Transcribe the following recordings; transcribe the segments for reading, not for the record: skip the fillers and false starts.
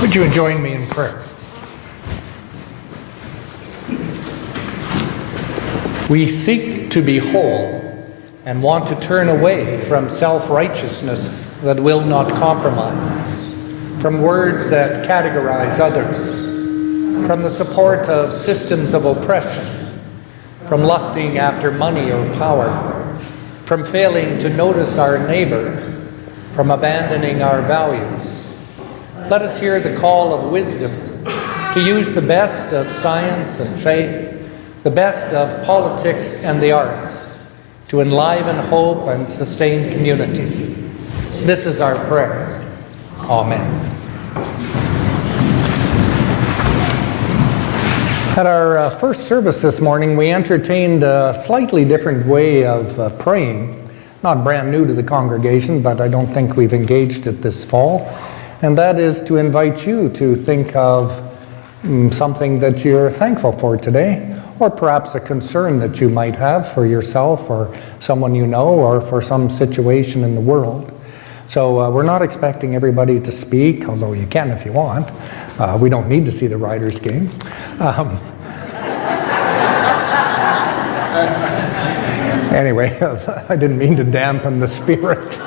Would you join me in prayer? We seek to be whole and want to turn away from self-righteousness that will not compromise, from words that categorize others, from the support of systems of oppression, from lusting after money or power, from failing to notice our neighbor, from abandoning our values. Let us hear the call of wisdom to use the best of science and faith, the best of politics and the arts, to enliven hope and sustain community. This is our prayer. Amen. At our first service this morning, we entertained a slightly different way of praying. Not brand new to the congregation, but I don't think we've engaged it this fall. And that is to invite you to think of something that you're thankful for today, or perhaps a concern that you might have for yourself or someone you know, or for some situation in the world. So we're not expecting everybody to speak, although you can if you want. We don't need to see the Riders game. Anyway, I didn't mean to dampen the spirit.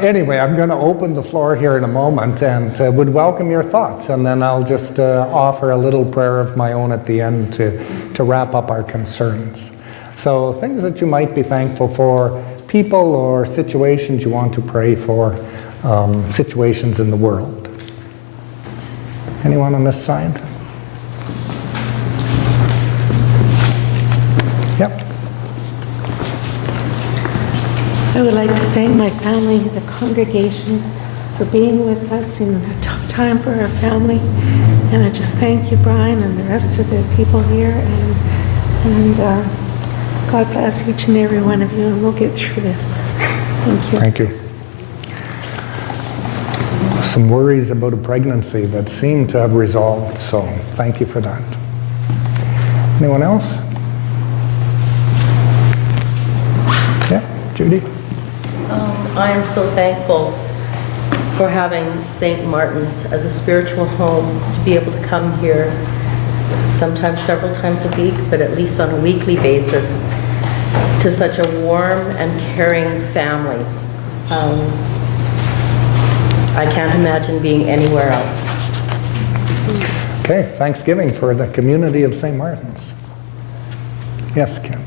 Anyway, I'm going to open the floor here in a moment and would welcome your thoughts, and then I'll just offer a little prayer of my own at the end to wrap up our concerns. So things that you might be thankful for, people or situations you want to pray for, situations in the world. Anyone on this side? Yep. I would like to thank my family, the congregation, for being with us in a tough time for our family. And I just thank you, Brian, and the rest of the people here. And God bless each and every one of you, and we'll get through this. Thank you. Thank you. Some worries about a pregnancy that seem to have resolved, so thank you for that. Anyone else? Yeah, Judy? I am so thankful for having St. Martin's as a spiritual home, to be able to come here sometimes several times a week, but at least on a weekly basis, to such a warm and caring family. I can't imagine being anywhere else. Okay, Thanksgiving for the community of St. Martin's. Yes, Kent.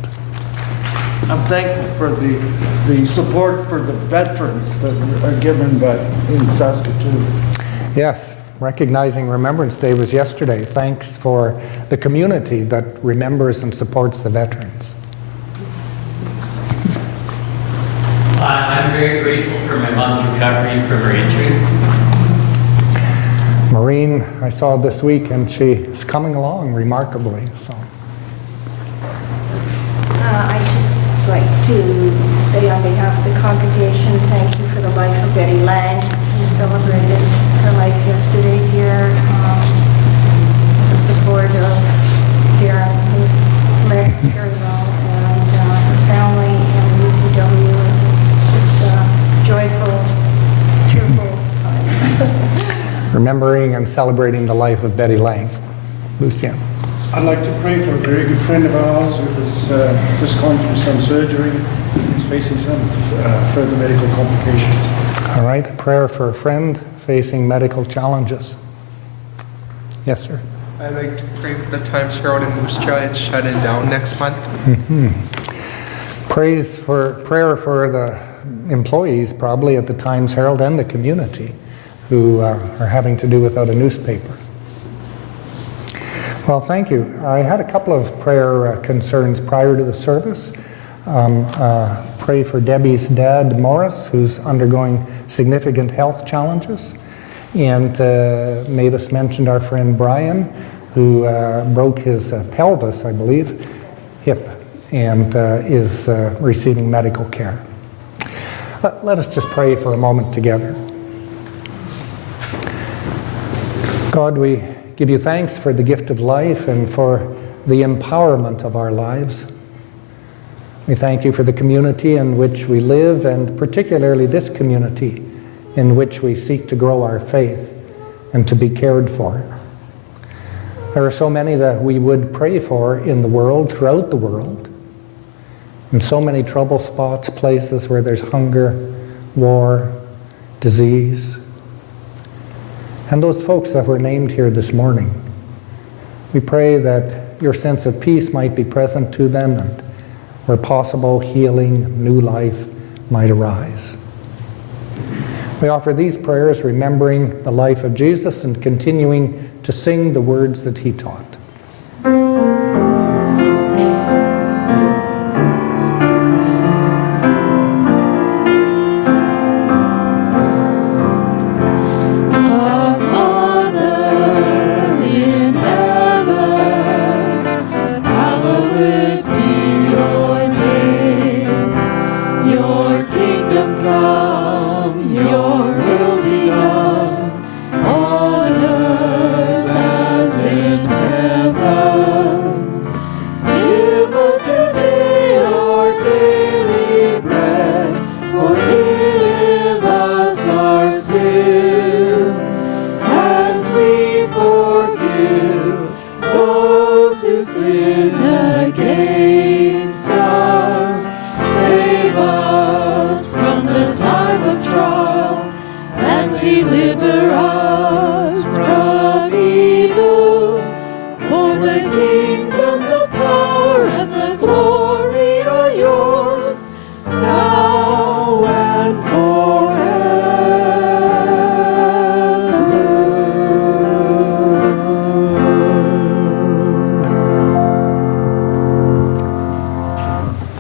I'm thankful for the support for the veterans that are given in Saskatoon. Yes, recognizing Remembrance Day was yesterday. Thanks for the community that remembers and supports the veterans. I'm very grateful for my mom's recovery from her injury. Maureen, I saw this week, and she is coming along remarkably. So. I just like to say on behalf of the congregation, thank you for the life of Betty Lang. We celebrated her life yesterday here with the support of Darren, who led very well, and her family and the UCW. It's just a joyful, cheerful time. Remembering and celebrating the life of Betty Lang. Lucien. I'd like to pray for a very good friend of ours who has just gone through some surgery. He's facing some further medical complications. All right, a prayer for a friend facing medical challenges. Yes, sir. I'd like to pray for the Times Herald in Moose Jaw. It's shutting down next month. Prayer for the employees probably at the Times Herald and the community who are having to do without a newspaper. Well, thank you. I had a couple of prayer concerns prior to the service. Pray for Debbie's dad, Morris, who's undergoing significant health challenges. And Mavis mentioned our friend Brian, who broke his pelvis, I believe, hip, and is receiving medical care. Let us just pray for a moment together. God, we give you thanks for the gift of life and for the empowerment of our lives. We thank you for the community in which we live, and particularly this community in which we seek to grow our faith and to be cared for. There are so many that we would pray for in the world, throughout the world, and so many trouble spots, places where there's hunger, war, disease. And those folks that were named here this morning, we pray that your sense of peace might be present to them, and where possible, healing, new life might arise. We offer these prayers remembering the life of Jesus and continuing to sing the words that he taught. Our Father in heaven, hallowed be your name. Your kingdom come, your